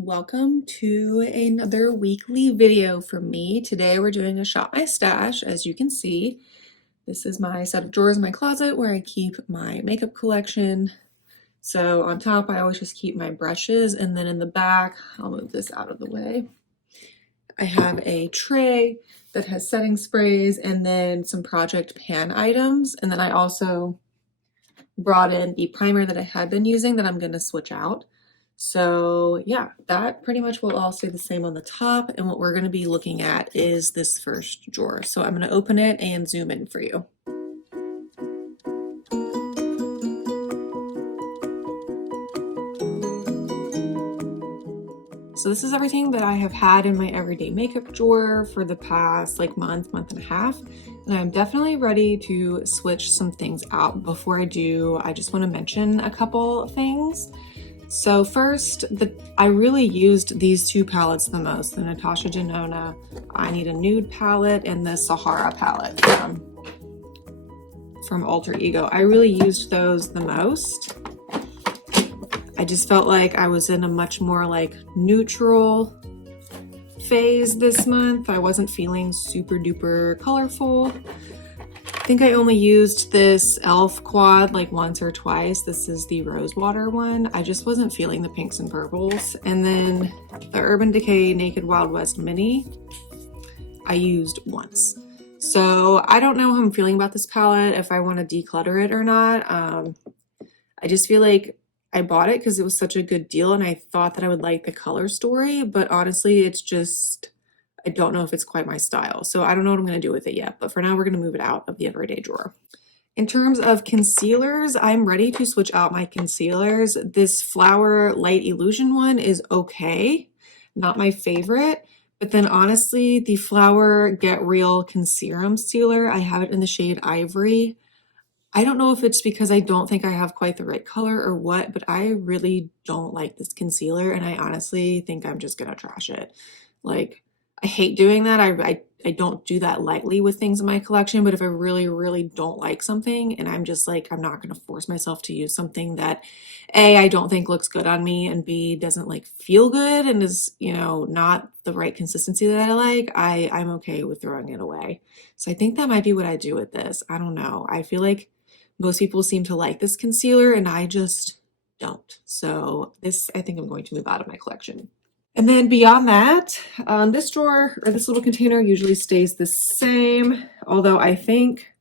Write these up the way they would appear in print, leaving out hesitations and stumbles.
Welcome to another weekly video from me. Today we're doing a Shop My Stash. As you can see, this is my set of drawers in my closet where I keep my makeup collection. So on top, I always just keep my brushes, and then in the back, I'll move this out of the way. I have a tray that has setting sprays and then some project pan items. And then I also brought in the primer that I had been using that I'm going to switch out. So yeah, that pretty much will all stay the same on the top. And what we're going to be looking at is this first drawer. So I'm going to open it and zoom in for you. So this is everything that I have had in my everyday makeup drawer for the past month and a half. And I'm definitely ready to switch some things out. Before I do, I just want to mention a couple things. So first, I really used these two palettes the most, the Natasha Denona I Need a Nude palette and the Sahara palette from Alter Ego. I really used those the most. I just felt like I was in a much more neutral phase this month. I wasn't feeling super duper colorful. I think I only used this e.l.f. quad once or twice. This is the rose water one. I just wasn't feeling the pinks and purples. And then the Urban Decay Naked Wild West Mini, I used once. So I don't know how I'm feeling about this palette, if I want to declutter it or not. I just feel like I bought it because it was such a good deal and I thought that I would like the color story, but honestly, it's just, I don't know if it's quite my style. So I don't know what I'm going to do with it yet, but for now we're going to move it out of the everyday drawer. In terms of concealers, I'm ready to switch out my concealers. This Flower Light Illusion one is okay, not my favorite, but then honestly, the Flower Get Real Serum Sealer, I have it in the shade Ivory. I don't know if it's because I don't think I have quite the right color or what, but I really don't like this concealer and I honestly think I'm just gonna trash it. I hate doing that. I don't do that lightly with things in my collection, but if I really don't like something and I'm just I'm not gonna force myself to use something that A, I don't think looks good on me, and B, doesn't feel good and is, not the right consistency that I like, I'm okay with throwing it away. So I think that might be what I do with this. I don't know. I feel like most people seem to like this concealer and I just don't. So this, I think I'm going to move out of my collection. And then beyond that, this drawer or this little container usually stays the same, although I think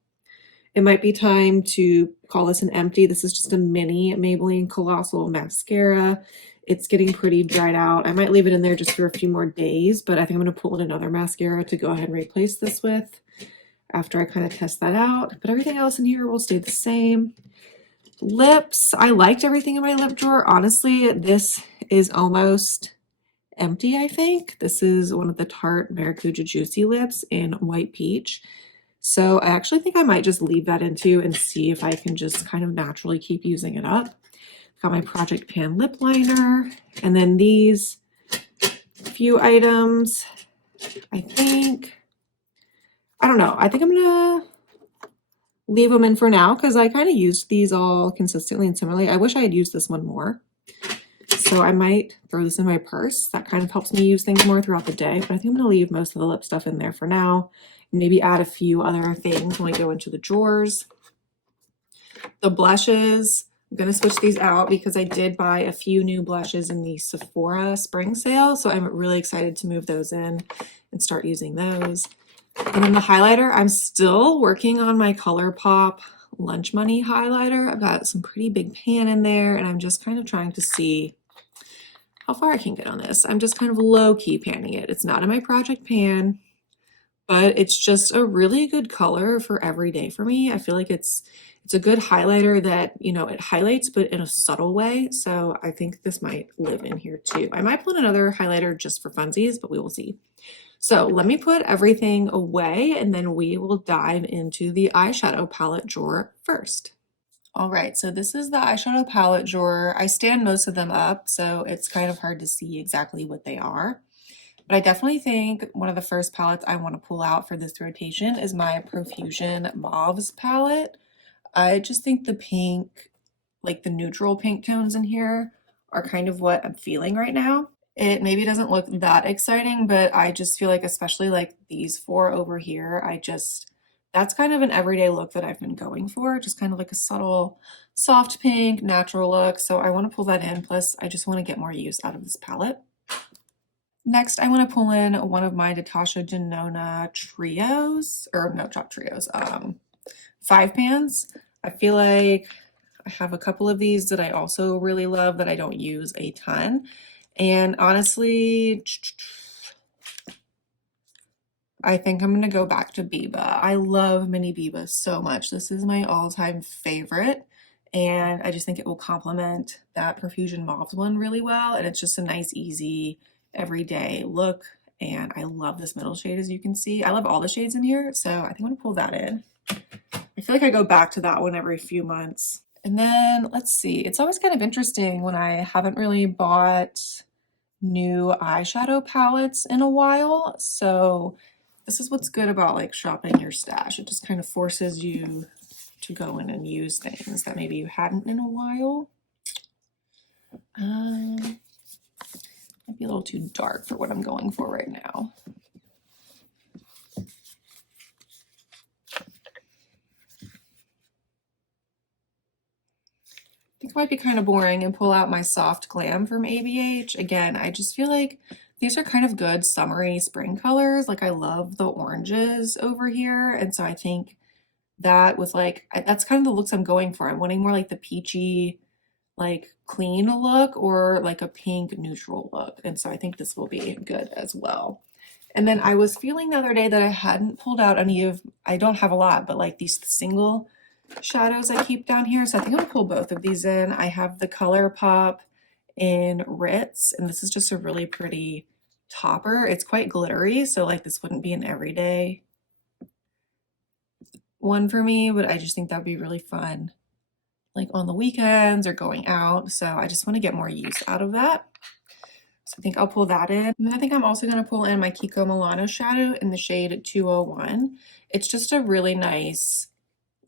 it might be time to call this an empty. This is just a mini Maybelline Colossal Mascara. It's getting pretty dried out. I might leave it in there just for a few more days, but I think I'm going to pull in another mascara to go ahead and replace this with after I kind of test that out. But everything else in here will stay the same. Lips, I liked everything in my lip drawer. Honestly, this is almost empty, I think. This is one of the Tarte Maracuja Juicy Lips in White Peach. So I actually think I might just leave that in too and see if I can just kind of naturally keep using it up. Got my Project Pan lip liner, and then these few items. I don't know. I think I'm gonna leave them in for now because I kind of used these all consistently and similarly. I wish I had used this one more. So I might throw this in my purse. That kind of helps me use things more throughout the day. But I think I'm gonna leave most of the lip stuff in there for now. And maybe add a few other things when we go into the drawers. The blushes, I'm gonna switch these out because I did buy a few new blushes in the Sephora spring sale. So I'm really excited to move those in and start using those. And then the highlighter, I'm still working on my ColourPop Lunch Money highlighter. I've got some pretty big pan in there and I'm just kind of trying to see how far I can get on this. I'm just kind of low-key panning it. It's not in my project pan, but it's just a really good color for every day for me. I feel like it's a good highlighter that, it highlights, but in a subtle way. So I think this might live in here too. I might put another highlighter just for funsies, but we will see. So let me put everything away and then we will dive into the eyeshadow palette drawer first. All right, so this is the eyeshadow palette drawer. I stand most of them up, so it's kind of hard to see exactly what they are. But I definitely think one of the first palettes I want to pull out for this rotation is my Profusion Mauves palette. I just think the pink, the neutral pink tones in here are kind of what I'm feeling right now. It maybe doesn't look that exciting, but I just feel like, especially like these four over here, that's kind of an everyday look that I've been going for, just kind of like a subtle, soft pink, natural look. So I want to pull that in. Plus, I just want to get more use out of this palette. Next, I want to pull in one of my Natasha Denona trios, or no, not trios, 5-pans. I feel like I have a couple of these that I also really love that I don't use a ton. And honestly, I think I'm gonna go back to Biba. I love Mini Biba so much. This is my all-time favorite, and I just think it will complement that Profusion Mauve one really well, and it's just a nice, easy, everyday look, and I love this middle shade, as you can see. I love all the shades in here, so I think I'm gonna pull that in. I feel like I go back to that one every few months. And then, let's see, it's always kind of interesting when I haven't really bought new eyeshadow palettes in a while, so this is what's good about like shopping your stash. It just kind of forces you to go in and use things that maybe you hadn't in a while. Might be a little too dark for what I'm going for right now. I think it might be kind of boring and pull out my Soft Glam from ABH. Again, I just feel like these are kind of good summery spring colors. Like I love the oranges over here. And so I think that with like, that's kind of the looks I'm going for. I'm wanting more like the peachy, like clean look or like a pink neutral look. And so I think this will be good as well. And then I was feeling the other day that I hadn't pulled out any of, I don't have a lot, but like these single shadows I keep down here. So I think I'm gonna pull both of these in. I have the ColourPop in Ritz, and this is just a really pretty topper. It's quite glittery, so like this wouldn't be an everyday one for me, but I just think that'd be really fun like on the weekends or going out. So I just want to get more use out of that. So I think I'll pull that in. And then I think I'm also going to pull in my Kiko Milano shadow in the shade 201. It's just a really nice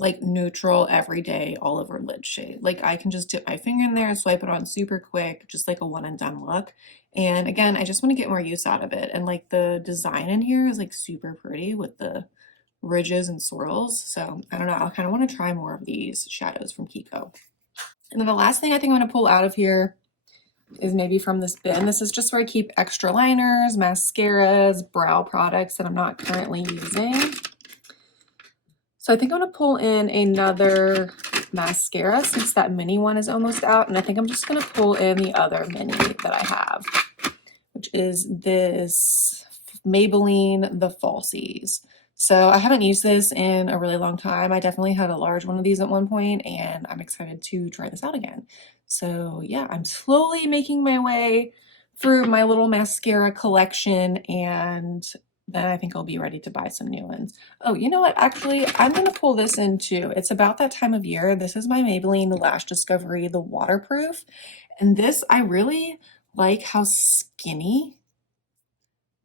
like neutral everyday all over lid shade. Like I can just dip my finger in there and swipe it on super quick, just like a one and done look. And again, I just want to get more use out of it. And like the design in here is like super pretty with the ridges and swirls. So I don't know, I kind of want to try more of these shadows from Kiko. And then the last thing I think I'm going to pull out of here is maybe from this bin. This is just where I keep extra liners, mascaras, brow products that I'm not currently using. So I think I'm going to pull in another mascara since that mini one is almost out. And I think I'm just going to pull in the other mini that I have, which is this Maybelline The Falsies. So I haven't used this in a really long time. I definitely had a large one of these at one point, and I'm excited to try this out again. So yeah, I'm slowly making my way through my little mascara collection, and then I think I'll be ready to buy some new ones. Oh, you know what? Actually, I'm going to pull this in too. It's about that time of year. This is my Maybelline Lash Discovery, the waterproof. And this, I really like how skinny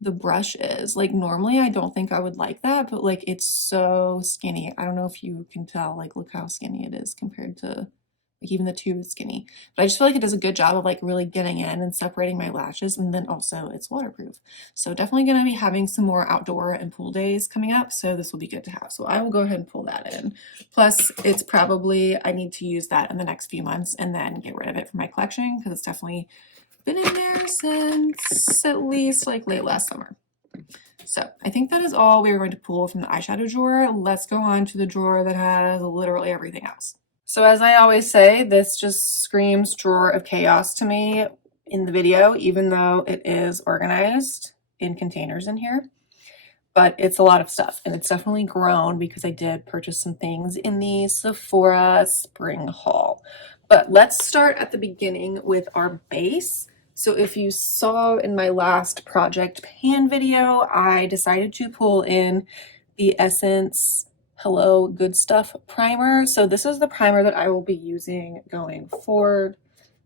the brush is. Like normally I don't think I would like that, but like it's so skinny. I don't know if you can tell, like look how skinny it is compared to like even the tube is skinny. But I just feel like it does a good job of like really getting in and separating my lashes, and then also it's waterproof. So definitely going to be having some more outdoor and pool days coming up, so this will be good to have. So I will go ahead and pull that in. Plus it's probably, I need to use that in the next few months and then get rid of it from my collection because it's definitely been in there since at least like late last summer. So I think that is all we are going to pull from the eyeshadow drawer. Let's go on to the drawer that has literally everything else. So as I always say, this just screams drawer of chaos to me in the video, even though it is organized in containers in here. But it's a lot of stuff, and it's definitely grown because I did purchase some things in the Sephora spring haul. But let's start at the beginning with our base. So if you saw in my last project pan video, I decided to pull in the Essence Hello Good Stuff primer. So this is the primer that I will be using going forward.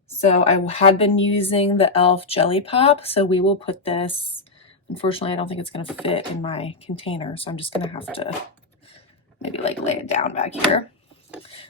So I had been using the e.l.f. Jelly Pop, so we will put this, unfortunately I don't think it's going to fit in my container, so I'm just going to have to maybe like lay it down back here.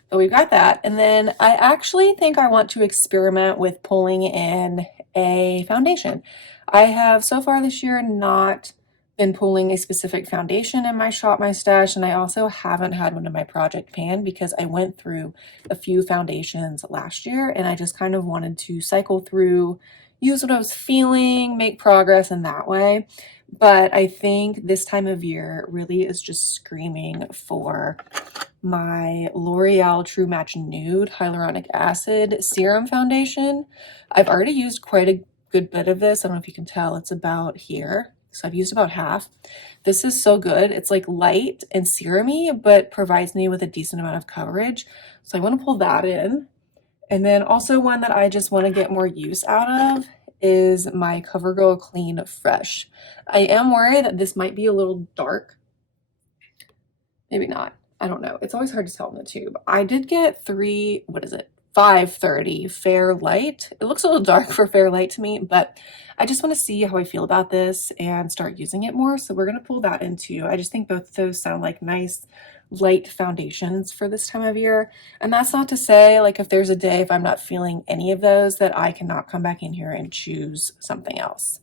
But we've got that. And then I actually think I want to experiment with pulling in a foundation. I have so far this year not been pulling a specific foundation in my Shop My Stash, and I also haven't had one in my project pan because I went through a few foundations last year and I just kind of wanted to cycle through, use what I was feeling, make progress in that way. But I think this time of year really is just screaming for my L'Oreal True Match Nude Hyaluronic Acid Serum Foundation. I've already used quite a good bit of this. I don't know if you can tell, it's about here. So I've used about half. This is so good. It's like light and serum-y, but provides me with a decent amount of coverage. So I want to pull that in. And then also one that I just want to get more use out of is my CoverGirl Clean Fresh. I am worried that this might be a little dark. Maybe not. I don't know. It's always hard to tell in the tube. I did get 530 Fair Light. It looks a little dark for Fair Light to me, but I just want to see how I feel about this and start using it more. So we're going to pull that in too. I just think both of those sound like nice light foundations for this time of year. And that's not to say, like, if there's a day if I'm not feeling any of those, that I cannot come back in here and choose something else.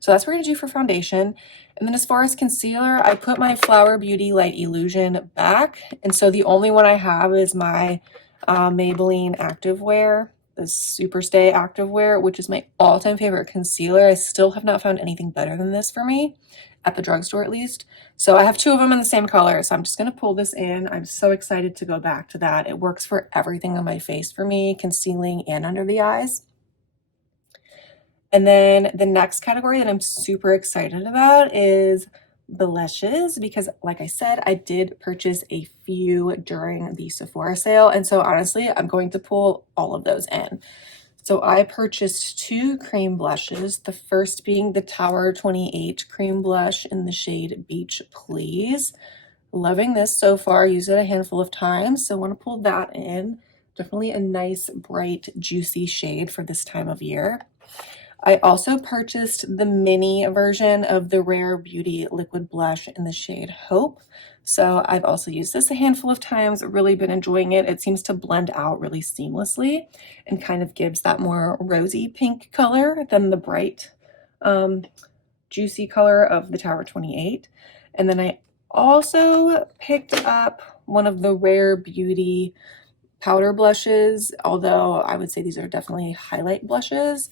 So that's what we're going to do for foundation. And then as far as concealer, I put my Flower Beauty Light Illusion back. And so the only one I have is my Maybelline Active Wear, the Super Stay Active Wear, which is my all-time favorite concealer. I still have not found anything better than this for me, at the drugstore at least. So I have two of them in the same color. So I'm just going to pull this in. I'm so excited to go back to that. It works for everything on my face for me, concealing and under the eyes. And then the next category that I'm super excited about is blushes, because like I said, I did purchase a few during the Sephora sale. And so honestly, I'm going to pull all of those in. So I purchased 2 cream blushes, the first being the Tower 28 cream blush in the shade Beach Please. Loving this so far, used it a handful of times, so I want to pull that in. Definitely a nice, bright, juicy shade for this time of year. I also purchased the mini version of the Rare Beauty liquid blush in the shade Hope. So I've also used this a handful of times, really been enjoying it. It seems to blend out really seamlessly and kind of gives that more rosy pink color than the bright, juicy color of the Tower 28. And then I also picked up one of the Rare Beauty powder blushes, although I would say these are definitely highlight blushes.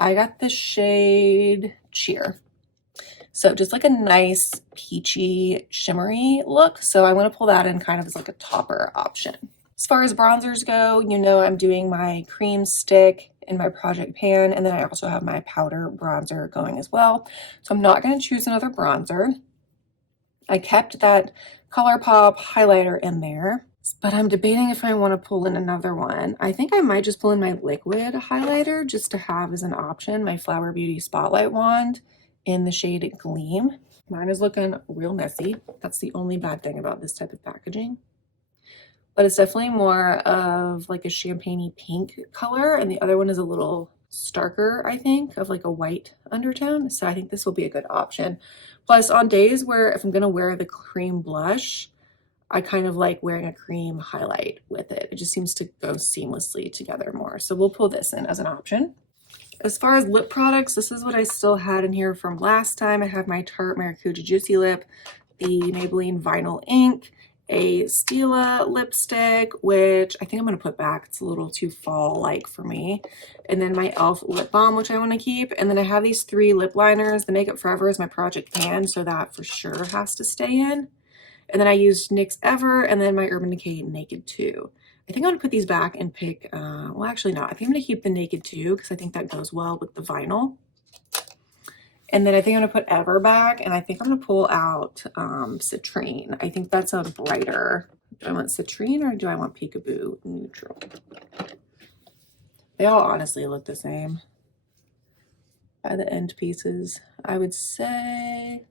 I got the shade Cheer. So just like a nice peachy shimmery look. So I want to pull that in kind of as like a topper option. As far as bronzers go, you know, I'm doing my cream stick in my project pan, and then I also have my powder bronzer going as well. So I'm not going to choose another bronzer. I kept that ColourPop highlighter in there, but I'm debating if I want to pull in another one. I think I might just pull in my liquid highlighter just to have as an option, my Flower Beauty Spotlight Wand in the shade Gleam. Mine is looking real messy. That's the only bad thing about this type of packaging. But it's definitely more of like a champagne-y pink color, and the other one is a little starker, I think, of like a white undertone. So I think this will be a good option. Plus, on days where if I'm going to wear the cream blush, I kind of like wearing a cream highlight with it. It just seems to go seamlessly together more. So we'll pull this in as an option. As far as lip products, this is what I still had in here from last time. I have my Tarte Maracuja Juicy Lip, the Maybelline Vinyl Ink, a Stila lipstick, which I think I'm going to put back. It's a little too fall-like for me. And then my e.l.f. lip balm, which I want to keep. And then I have these 3 lip liners. The Makeup Forever is my project pan, so that for sure has to stay in. And then I used NYX Ever, and then my Urban Decay Naked 2. I think I'm going to put these back and pick, well, actually not. I think I'm going to keep the Naked 2 because I think that goes well with the vinyl. And then I think I'm going to put Ever back, and I think I'm going to pull out Citrine. I think that's a brighter. Do I want Citrine or do I want Peekaboo Neutral? They all honestly look the same by the end pieces. I would say...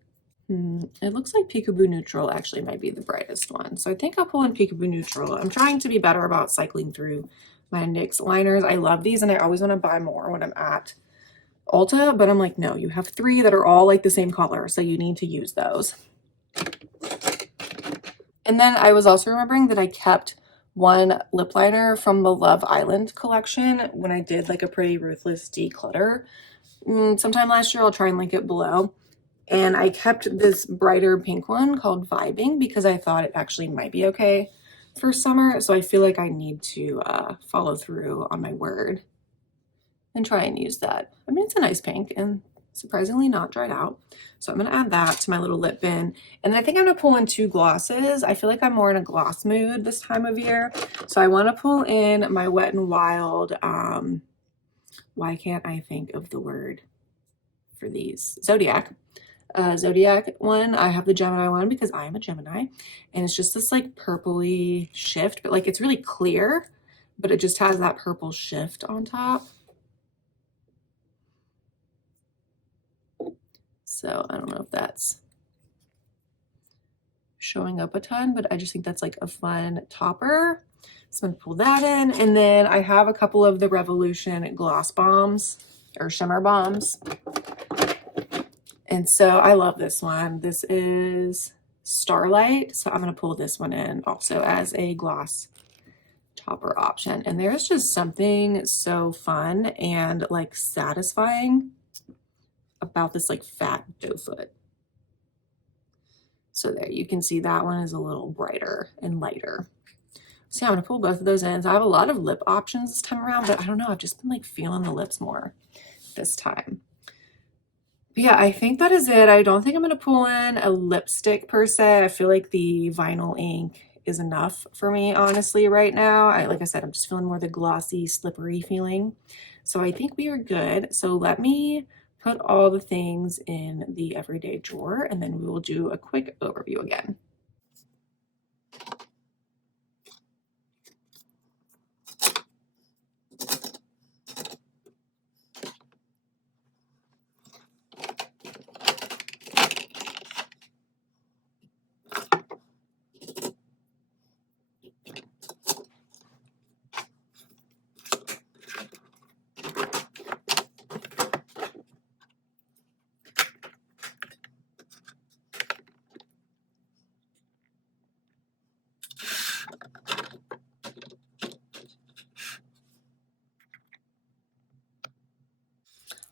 it looks like Peekaboo Neutral actually might be the brightest one. So I think I'll pull in Peekaboo Neutral. I'm trying to be better about cycling through my NYX liners. I love these and I always want to buy more when I'm at Ulta, but I'm like, no, you have 3 that are all like the same color, so you need to use those. And then I was also remembering that I kept one lip liner from the Love Island collection when I did like a Pretty Ruthless declutter sometime last year. I'll try and link it below. And I kept this brighter pink one called Vibing because I thought it actually might be okay for summer. So I feel like I need to follow through on my word and try and use that. I mean, it's a nice pink and surprisingly not dried out. So I'm gonna add that to my little lip bin. And then I think I'm gonna pull in 2 glosses. I feel like I'm more in a gloss mood this time of year. So I wanna pull in my Wet n Wild, why can't I think of the word for these? Zodiac. Zodiac one. I have the Gemini one because I am a Gemini, and it's just this like purpley shift, but like it's really clear, but it just has that purple shift on top. So I don't know if that's showing up a ton, but I just think that's like a fun topper. So I'm gonna pull that in, and then I have a couple of the Revolution gloss bombs or shimmer bombs. And so I love this one. This is Starlight. So I'm going to pull this one in also as a gloss topper option. And there's just something so fun and like satisfying about this like fat doe foot. So there, you can see that one is a little brighter and lighter. So yeah, I'm going to pull both of those in. So I have a lot of lip options this time around, but I don't know. I've just been like feeling the lips more this time. But yeah, I think that is it. I don't think I'm going to pull in a lipstick per se. I feel like the vinyl ink is enough for me, honestly, right now. Like I said, I'm just feeling more the glossy, slippery feeling. So I think we are good. So let me put all the things in the everyday drawer, and then we will do a quick overview again.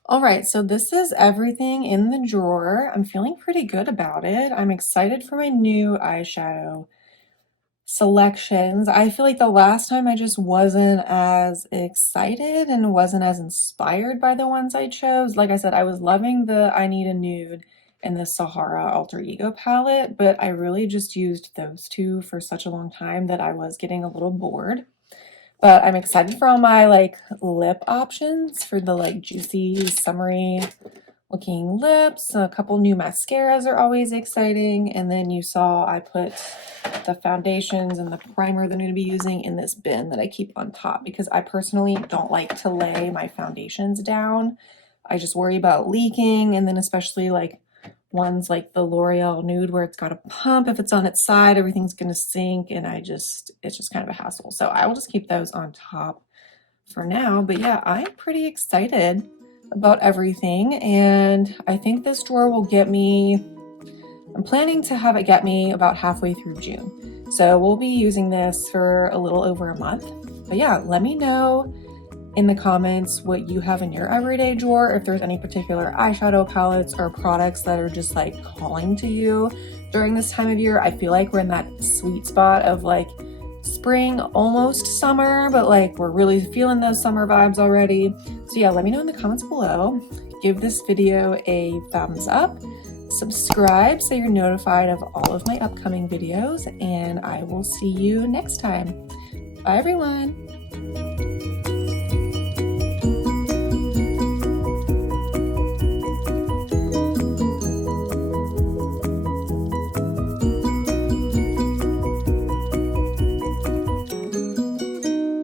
All right, so this is everything in the drawer. I'm feeling pretty good about it. I'm excited for my new eyeshadow selections. I feel like the last time I just wasn't as excited and wasn't as inspired by the ones I chose. Like I said, I was loving the I Need a Nude and the Sahara Alter Ego palette, but I really just used those two for such a long time that I was getting a little bored. But I'm excited for all my like lip options for the like juicy, summery looking lips. A couple new mascaras are always exciting. And then you saw I put the foundations and the primer that I'm going to be using in this bin that I keep on top because I personally don't like to lay my foundations down. I just worry about leaking, and then especially like ones like the L'Oreal Nude where it's got a pump. If it's on its side, everything's going to sink, and it's just kind of a hassle. So I will just keep those on top for now. But yeah, I'm pretty excited about everything, and I think this drawer will get me, I'm planning to have it get me about halfway through June. So we'll be using this for a little over a month. But yeah, let me know in the comments what you have in your everyday drawer, if there's any particular eyeshadow palettes or products that are just like calling to you during this time of year. I feel like we're in that sweet spot of like spring, almost summer, but like we're really feeling those summer vibes already. So yeah, let me know in the comments below. Give this video a thumbs up, subscribe so you're notified of all of my upcoming videos, and I will see you next time. Bye everyone.